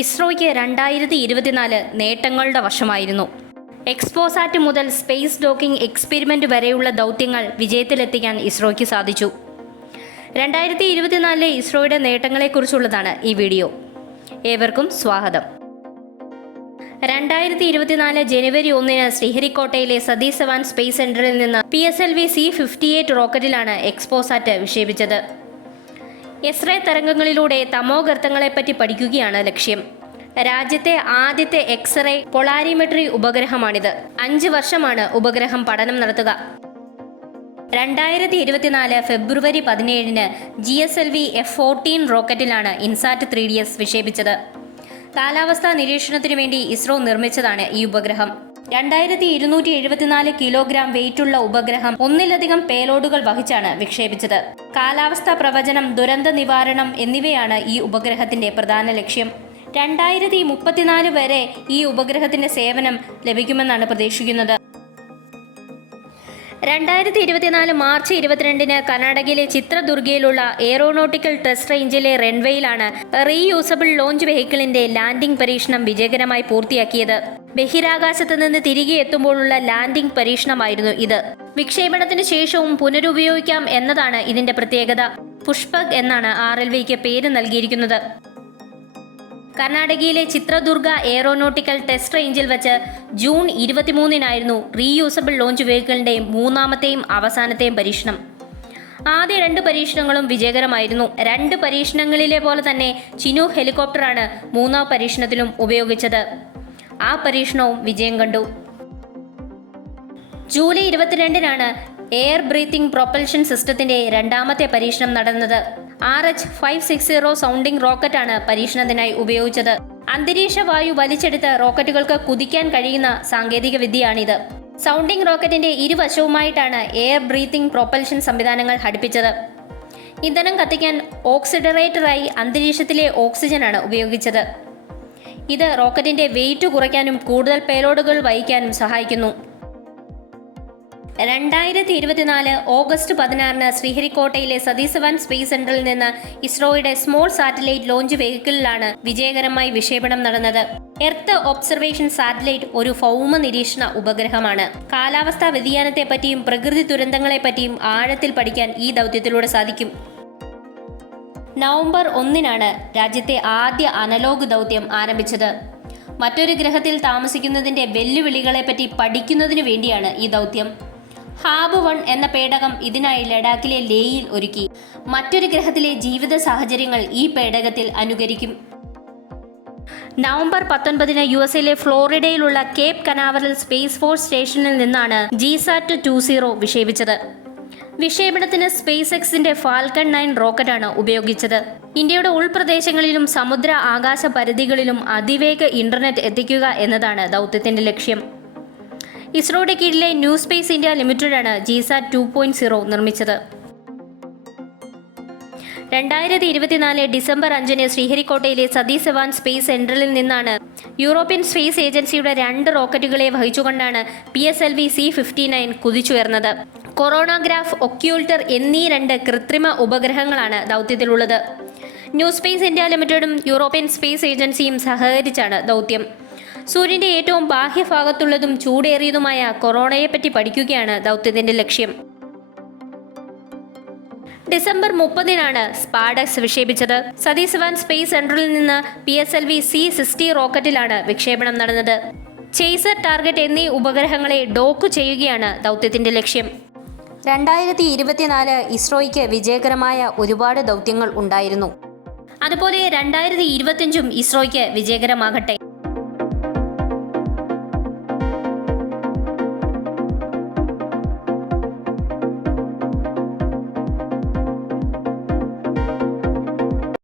ഇസ്രോയ്ക്ക് 2024 നേട്ടങ്ങളുടെ വർഷമായിരുന്നു. എക്സ്പോസാറ്റ് മുതൽ സ്പേസ് ഡോക്കിംഗ് എക്സ്പെരിമെന്റ് വരെയുള്ള ദൗത്യങ്ങൾ വിജയത്തിലെത്തിക്കാൻ ഇസ്രോയ്ക്ക് സാധിച്ചു. 2024 ഇസ്രോയുടെ നേട്ടങ്ങളെക്കുറിച്ചുള്ളതാണ് ഈ വീഡിയോ. ഏവർക്കും സ്വാഗതം. 2024 ജനുവരി 1 ശ്രീഹരിക്കോട്ടയിലെ സതീഷ് ധവാൻ സ്പേസ് സെന്ററിൽ നിന്ന് PSLV C-58 റോക്കറ്റിലാണ് എക്സ്പോസാറ്റ് വിക്ഷേപിച്ചത്. എക്സ്റേ തരംഗങ്ങളിലൂടെ തമോഗർത്തങ്ങളെപ്പറ്റി പഠിക്കുകയാണ് ലക്ഷ്യം. രാജ്യത്തെ ആദ്യത്തെ എക്സ്റേ പൊളാരിമെട്രി ഉപഗ്രഹമാണിത്. 5 വർഷമാണ് ഉപഗ്രഹം പഠനം നടത്തുക. 2024 ഫെബ്രുവരി 17 GSLV F-14 റോക്കറ്റിലാണ് ഇൻസാറ്റ് 3DS വിക്ഷേപിച്ചത്. കാലാവസ്ഥാ നിരീക്ഷണത്തിനു വേണ്ടി ഇസ്രോ നിർമ്മിച്ചതാണ് ഈ ഉപഗ്രഹം. 2274 കിലോഗ്രാം വെയിറ്റുള്ള ഉപഗ്രഹം ഒന്നിലധികം പേലോഡുകൾ വഹിച്ചാണ് വിക്ഷേപിച്ചത്. കാലാവസ്ഥാ പ്രവചനം, ദുരന്ത നിവാരണം എന്നിവയാണ് ഈ ഉപഗ്രഹത്തിന്റെ പ്രധാന ലക്ഷ്യം. 2034 വരെ ഈ ഉപഗ്രഹത്തിന്റെ സേവനം ലഭിക്കുമെന്നാണ് പ്രതീക്ഷിക്കുന്നത്. 2024 മാർച്ച് 22 കർണാടകയിലെ ചിത്രദുർഗയിലുള്ള എയറോനോട്ടിക്കൽ ടെസ്റ്റ് റേഞ്ചിലെ റൺവേയിലാണ് റീയൂസബിൾ ലോഞ്ച് വെഹിക്കിളിന്റെ ലാൻഡിംഗ് പരീക്ഷണം വിജയകരമായി പൂർത്തിയാക്കിയത്. ബഹിരാകാശത്ത് നിന്ന് തിരികെ എത്തുമ്പോഴുള്ള ലാൻഡിംഗ് പരീക്ഷണമായിരുന്നു ഇത്. വിക്ഷേപണത്തിന് ശേഷവും പുനരുപയോഗിക്കാം എന്നതാണ് ഇതിന്റെ പ്രത്യേകത. പുഷ്പക് എന്നാണ് RLVക്ക് പേര് നൽകിയിരിക്കുന്നത്. കർണാടകയിലെ ചിത്രദുർഗ എയറോനോട്ടിക്കൽ ടെസ്റ്റ് റേഞ്ചിൽ വെച്ച് ജൂൺ 23 റീയൂസബിൾ ലോഞ്ച് വെഹിക്കിളിന്റെ 3ാമത്തെയും അവസാനത്തെയും പരീക്ഷണം. ആദ്യ 2 പരീക്ഷണങ്ങളും വിജയകരമായിരുന്നു. 2 പരീക്ഷണങ്ങളിലെ പോലെ തന്നെ ചിനൂക്ക് ഹെലികോപ്റ്ററാണ് 3ാം പരീക്ഷണത്തിലും ഉപയോഗിച്ചത്. ആ പരീക്ഷണവും വിജയം കണ്ടു. ജൂലൈ 22 എയർ ബ്രീത്തിംഗ് പ്രൊപ്പൽഷൻ സിസ്റ്റത്തിന്റെ 2ാമത്തെ പരീക്ഷണം നടന്നത്. RH-560 സൗണ്ടിംഗ് റോക്കറ്റാണ് പരീക്ഷണത്തിനായി ഉപയോഗിച്ചത്. അന്തരീക്ഷ വായു വലിച്ചെടുത്ത് റോക്കറ്റുകൾക്ക് കുതിക്കാൻ കഴിയുന്ന സാങ്കേതിക വിദ്യയാണിത്. സൗണ്ടിംഗ് റോക്കറ്റിന്റെ ഇരുവശവുമായിട്ടാണ് എയർ ബ്രീത്തിംഗ് പ്രൊപ്പൽഷൻ സംവിധാനങ്ങൾ ഘടിപ്പിച്ചത്. ഇന്ധനം കത്തിക്കാൻ ഓക്സിഡറേറ്ററായി അന്തരീക്ഷത്തിലെ ഓക്സിജനാണ് ഉപയോഗിച്ചത്. ഇത് റോക്കറ്റിന്റെ വെയിറ്റ് കുറയ്ക്കാനും കൂടുതൽ പേലോഡുകൾ വഹിക്കാനും സഹായിക്കുന്നു. 2024 ഓഗസ്റ്റ് 16 ശ്രീഹരിക്കോട്ടയിലെ സതീഷ് ധവാൻ സ്പേസ് സെന്ററിൽ നിന്ന് ഇസ്രോയുടെ സ്മോൾ സാറ്റലൈറ്റ് ലോഞ്ച് വെഹിക്കിളിലാണ് വിജയകരമായി വിക്ഷേപണം നടന്നത്. എർത്ത് ഒബ്സർവേഷൻ സാറ്റലൈറ്റ് ഒരു ഭൗമ നിരീക്ഷണ ഉപഗ്രഹമാണ്. കാലാവസ്ഥാ വ്യതിയാനത്തെപ്പറ്റിയും പ്രകൃതി ദുരന്തങ്ങളെപ്പറ്റിയും ആഴത്തിൽ പഠിക്കാൻ ഈ ദൗത്യത്തിലൂടെ സാധിക്കും. നവംബർ 1 രാജ്യത്തെ ആദ്യ അനലോഗ് ദൗത്യം ആരംഭിച്ചത്. മറ്റൊരു ഗ്രഹത്തിൽ താമസിക്കുന്നതിന്റെ വെല്ലുവിളികളെപ്പറ്റി പഠിക്കുന്നതിനു വേണ്ടിയാണ് ഈ ദൗത്യം. HAB-1 എന്ന പേടകം ഇതിനായി ലഡാക്കിലെ ലേയിൽ ഒരുക്കി. മറ്റൊരു ഗ്രഹത്തിലെ ജീവിത സാഹചര്യങ്ങൾ ഈ പേടകത്തിൽ അനുകരിക്കും. നവംബർ 19 USA ഫ്ലോറിഡയിലുള്ള കേപ്പ് കനാവറൽ സ്പേസ് ഫോഴ്സ് സ്റ്റേഷനിൽ നിന്നാണ് GSAT-20 വിക്ഷേപിച്ചത്. വിക്ഷേപണത്തിന് SpaceXന്റെ ഫാൽക്കൺ 9 റോക്കറ്റാണ് ഉപയോഗിച്ചത്. ഇന്ത്യയുടെ ഉൾപ്രദേശങ്ങളിലും സമുദ്ര ആകാശ പരിധികളിലും അതിവേഗ ഇന്റർനെറ്റ് എത്തിക്കുക എന്നതാണ് ദൗത്യത്തിന്റെ ലക്ഷ്യം. ഇസ്രോയുടെ കീഴിലെ ന്യൂ സ്പേസ് ഇന്ത്യ ലിമിറ്റഡാണ് GSAT 2.0 നിർമ്മിച്ചത്. 2024 ഡിസംബർ 5 ശ്രീഹരിക്കോട്ടയിലെ സതീഷ് ധവാൻ സ്പേസ് സെന്ററിൽ നിന്നാണ് യൂറോപ്യൻ സ്പേസ് ഏജൻസിയുടെ 2 റോക്കറ്റുകളെ വഹിച്ചുകൊണ്ടാണ് PSLV C-59 കുതിച്ചുയർന്നത്. കൊറോണോഗ്രാഫ്, ഒക്യൂൾട്ടർ എന്നീ 2 കൃത്രിമ ഉപഗ്രഹങ്ങളാണ് ദൗത്യത്തിലുള്ളത്. ന്യൂ സ്പേസ് ഇന്ത്യ ലിമിറ്റഡും യൂറോപ്യൻ സ്പേസ് ഏജൻസിയും സഹകരിച്ചാണ് ദൗത്യം. സൂര്യന്റെ ഏറ്റവും ബാഹ്യഭാഗത്തുള്ളതും ചൂടേറിയതുമായ കൊറോണയെപ്പറ്റി പഠിക്കുകയാണ് ദൗത്യത്തിന്റെ ലക്ഷ്യം. ഡിസംബർ 30 സ്പാഡക്സ് വിക്ഷേപിച്ചത്. സതീഷ് ധവാൻ സ്പേസ് സെന്ററിൽ നിന്ന് PSLV C-60 റോക്കറ്റിലാണ് വിക്ഷേപണം നടന്നത്. ചേസർ, ടാർഗറ്റ് എന്നീ ഉപഗ്രഹങ്ങളെ ഡോക്ക് ചെയ്യുകയാണ് ദൗത്യത്തിന്റെ ലക്ഷ്യം. 2024 ഇസ്രോയ്ക്ക് വിജയകരമായ ഒരുപാട് ദൗത്യങ്ങൾ ഉണ്ടായിരുന്നു. അതുപോലെ 2025 ഇസ്രോയ്ക്ക് വിജയകരമാകട്ടെ.